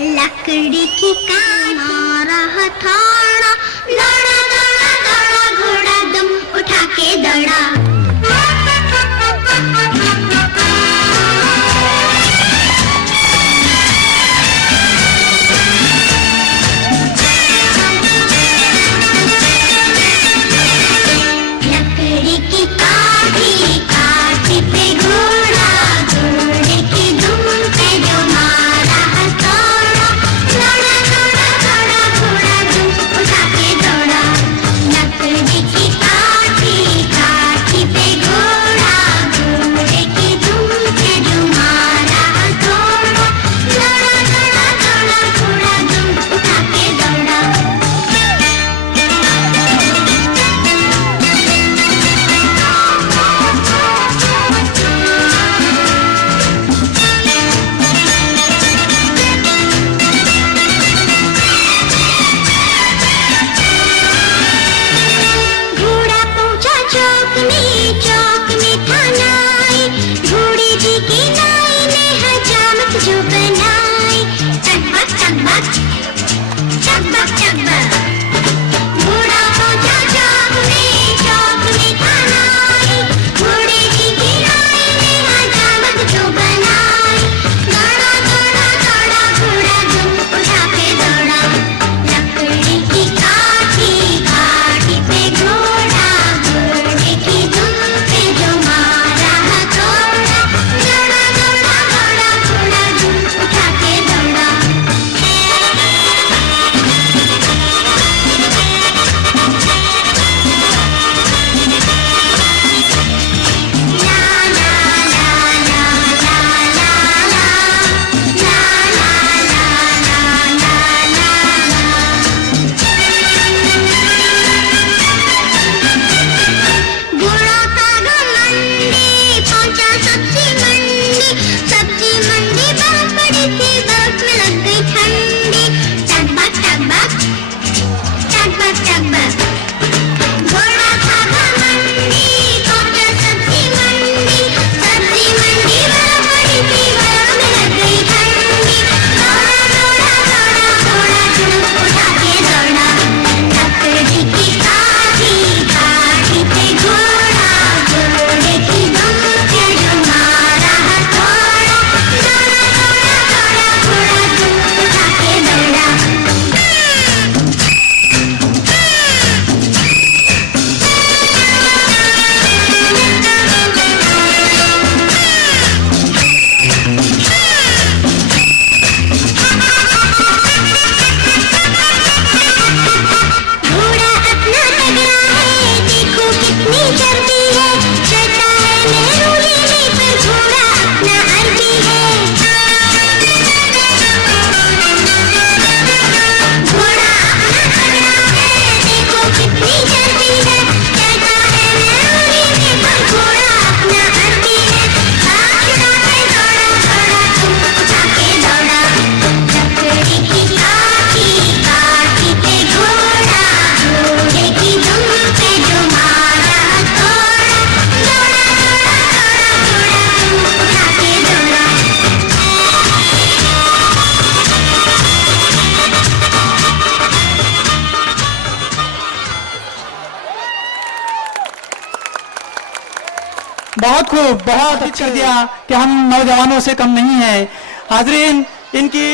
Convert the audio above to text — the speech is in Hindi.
लकड़ी की कानारा हथौड़ा, दौड़ा दौड़ा दौड़ा घोड़ा दम उठा के दौड़ा। लकड़ी की काठी काठी पे घोड़ा, घोड़े की दुम पे जो मारा हथौड़ा, दौड़ा दौड़ा दौड़ा घोड़ा दुम उठा के दौड़ा। लकड़ी की काठी काठी पे घोड़ा, घोड़े की दुम पे जो मारा हथौड़ा, दौड़ा दौड़ा दौड़ा घोड़ा दुम उठा के दौड़ा। घोड़ा पहुंचा चौक में था नाई, घोड़े जी की नाई ने हजामत जो बनाई। चकबक चकबक चकबक चकबक, घोड़ा पहुंचा चौक में था नाई, घोड़े जी की नाई ने हजामत जो बनाई। दौड़ा दौड़ा दौड़ा घोड़ा दुम उठा के दौड़ा। लकड़ी की काठी काठी पे घोड़ा, घोड़े की दुम पे जो मारा हथौड़ा, दौड़ा दौड़ा दौड़ा घोड़ा दुम उठा के दौड़ा। ला ला ला ला ला ला ला, ला ला ला ला ला ला। घोड़ा था घमंडी, पहुंचा सब्जी मंडी, सब्जी मंडी बर्फ पड़ी थी, बर्फ में लग गई ठंडी। टकबक टकबक टकबक टकबक, घोड़ा था घमंडी, पहुंचा सब्जी मंडी, सब्जी मंडी बर्फ पड़ी थी, बर्फ में लग गई ठंडी। दौड़ा दौड़ा दौड़ा घोड़ा दुम उठा के दौड़ा। लकड़ी की काठी काठी पे घोड़ा, घोड़े की दुम पे जो मारा हथौड़ा, दौड़ा दौड़ा दौड़ा घोड़ा दुम उठा के दौड़ा। घोड़ा अपना तगड़ा है, देखो कितनी चर्बी है, चढ़ता है मेहरूली में पर घोड़ा अपना अरबी है। घोड़ा अपना तगड़ा है, देखो कितनी चर्बी है, चढ़ता है मेहरूली में पर घोड़ा अपना अरबी है। भाग छुड़ा के दौड़ा घोड़ा दुम उठा के दौड़ा। लकड़ी की काठी काठी पे घोड़ा, घोड़े की दुम पे जो मारा हथौड़ा, दौड़ा दौड़ा दौड़ा घोड़ा दुम उठा के दौड़ा। बहुत खूब, बहुत अच्छा दिया कि हम नौजवानों से कम नहीं हैं। हाजरीन, इनकी